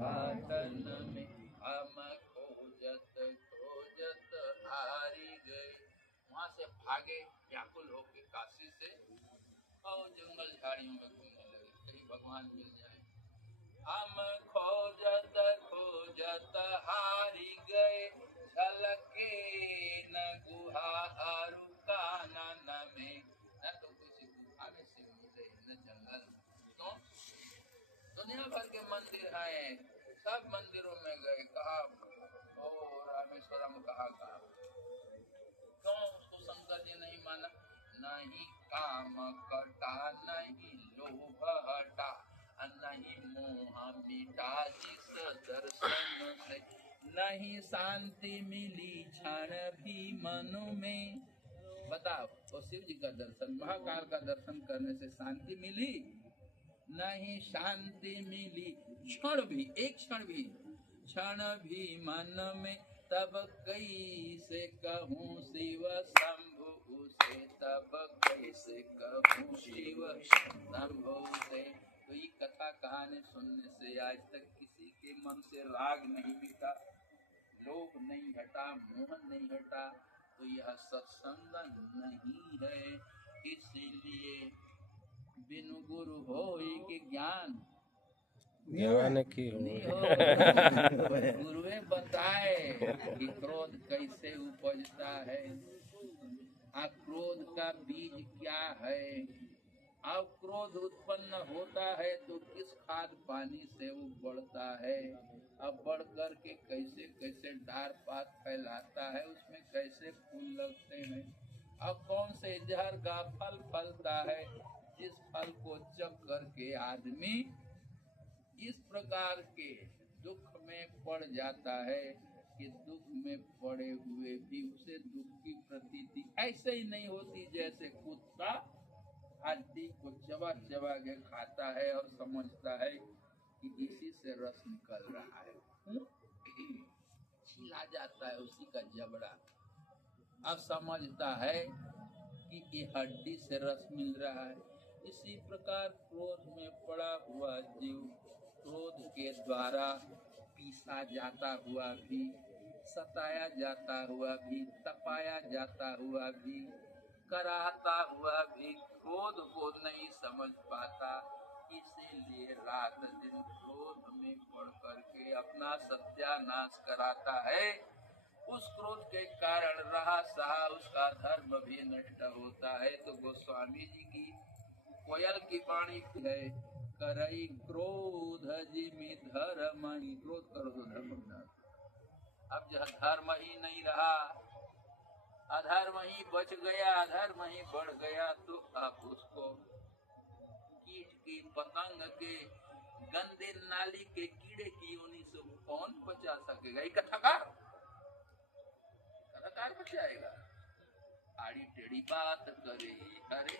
भातन में हम खोजत खोजत हारी गए। वहां से भागे व्याकुल होके काशी से और जंगल झाड़ियों में घूमने लगे, कहीं भगवान मिल जाए। हम खोजत खोजत हारी गए, झलके न गुहा आरु कानन में, न तो किसी गुहा में से मिले न जंगल। क्यों? दुनिया भर के मंदिर हैं, सब मंदिरों में गए, कहा ओ रामेश्वरम कहा क्यों उसको शंकर जी नहीं माना? नहीं काम कटा, नहीं लोभ हटा, नहीं मोह मिटा जिस दर्शन से, नहीं शांति मिली क्षण भी मन में। बताओ, तो शिव जी का दर्शन, महाकाल का दर्शन करने से शांति मिली? नहीं शांति मिली क्षण भी, एक क्षण भी मन में। तब कैसे कहूँ शिव शंभु से, तब कैसे कहूँ शिव शंभु से। तो ये कथा कहानी सुनने से आज तक किसी के मन से राग नहीं मिटा, लोभ नहीं हटा, मोह नहीं हटा, तो यह सत्संग नहीं है। इसीलिए बिनु गुरु होई के ज्ञान की गुरुए बताए कि क्रोध कैसे उपजता है, क्रोध का बीज क्या है। अब क्रोध उत्पन्न होता है तो किस खाद पानी से वो बढ़ता है, अब बढ़ कर के कैसे कैसे डार पात फैलाता है, उसमें कैसे फूल लगते हैं, अब कौन से जहर का फल फलता है, जिस फल को चख करके आदमी इस प्रकार के दुख में पड़ जाता है कि दुख में पड़े हुए भी उसे दुख की प्रतीति ऐसे ही नहीं होती जैसे कुत्ता हड्डी को चबा चबा के खाता है और समझता है कि इसी से रस निकल रहा है, छिला जाता है उसी का जबड़ा, अब समझता है कि ये हड्डी से रस मिल रहा है। इसी प्रकार क्रोध में पड़ा हुआ जीव क्रोध के द्वारा पीसा जाता हुआ भी, सताया जाता हुआ भी, तपाया जाता हुआ भी, कराहता हुआ भी क्रोध को नहीं समझ पाता। इसीलिए रात दिन क्रोध में पड़ करके अपना सत्यानाश कराता है। उस क्रोध के कारण रहा सहा उसका धर्म भी नष्ट होता है। तो गोस्वामी जी की कोयल की वाणी है, करई क्रोध जिमि धर्म ही, क्रोध करो तो धर्म। अब जब धर्म ही नहीं रहा, अधर्म ही बच गया, अधर्म ही बढ़ गया, तो अब उसको कीट की पतंग के गंदे नाली के कीड़े की योनि से कौन बचा सकेगा? एक कथाकार बचाएगा? आड़ी टेढ़ी बात करे, अरे